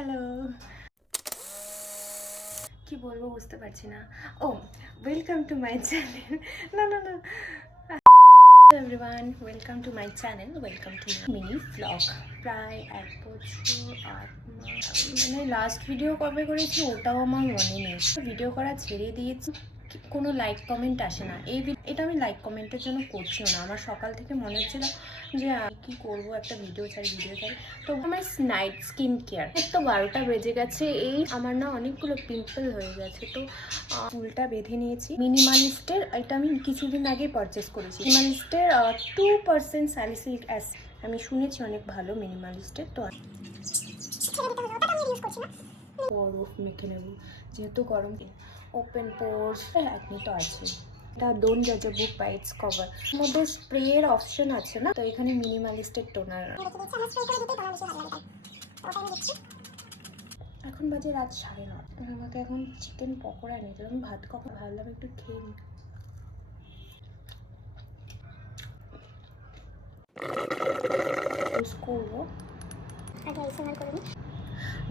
Hello, কি বলবো বুঝতে পারছি না। ও, ওয়েলকাম টু মাই চ্যানেল। না না না, everyone, welcome to my channel, welcome to mini blog. প্রায় 1 বছর 8 মাস, মানে লাস্ট ভিডিও কবে করেছি ওটাও আমার মনে নেই। ভিডিও করা ছেড়ে দিয়েছি, কোনো লাইক কমেন্ট আসে না। এটা আমি লাইক কমেন্টের জন্য করছিও না। আমার সকাল থেকে মনে হচ্ছিল যে কি করব, একটা ভিডিও চাই। তো আমার নাইট স্কিন কেয়ার, তো 12টা বেজে গেছে। এই আমার না অনেকগুলো পিম্পল হয়ে গেছে, তো চুলটা বেঁধে নিয়েছি। মিনিমালিস্টের, এটা আমি কিছুদিন আগে পারচেস করেছি। মিনিমালিস্টের 2% স্যালিসিলিক অ্যাসিড, আমি শুনেছি অনেক ভালো মিনিমালিস্টের। তো বরফ মেখে নেব, যেহেতু গরম। ওপেন পোর্স একনি তো আছে। এটা ডোন্ট জাজ আ বুক বাই ইটস কভার। মধ্যে স্প্রের অপশন আছে না, তো এখানে মিনিমালিস্টের টোনার। এখন বাজে রাত 9:30। আমাকে এখন চিকেন পকোড়া নিতে, আমি ভাত কখন ভাবলাম একটু খেয়ে নিই। ইউজ করবো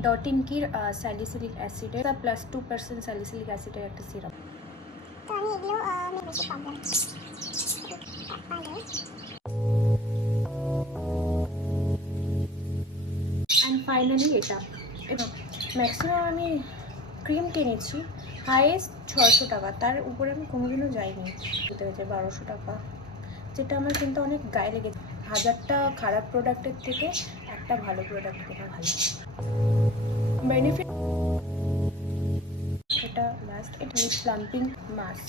ডটিনকির স্যালিসিলিক অ্যাসিডের প্লাস 2% স্যালিসিলিক অ্যাসিডের একটা সিরাপ। তো আমি এগুলো বেশি প্রবলেম। অ্যান্ড ফাইনালি এটা ম্যাক্সিমাম আমি ক্রিম কিনেছি হাইয়েস্ট 600 টাকা, তার উপরে আমি কোনোদিনও যাইনি। হতে হয়েছে 1200 টাকা, যেটা আমার কিন্তু অনেক গায়ে লেগেছে। 1000টা খারাপ প্রোডাক্টের থেকে একটা ভালো প্রোডাক্ট কেনা ভালো। বেনিফিট এটা লাস্ট, এটা লিপ প্লাম্পিং মাস্ক।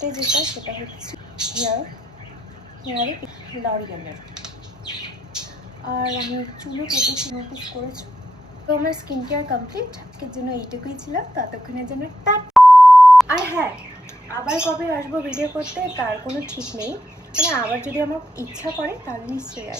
যেটা সেটা হচ্ছে হেয়ারে লরিয়ালের। আর আমি চুলও কেটেছি, নোটিস করেছো। তো আমার স্কিন কেয়ার কমপ্লিট। আজকের জন্য এইটুকুই ছিল, ততক্ষণের জন্য আর হ্যাঁ, আবার কবে আসবো ভিডিও করতে তার কোনো ঠিক নেই। মানে আবার যদি আমার ইচ্ছা করে তাহলে নিশ্চয়ই আসবো।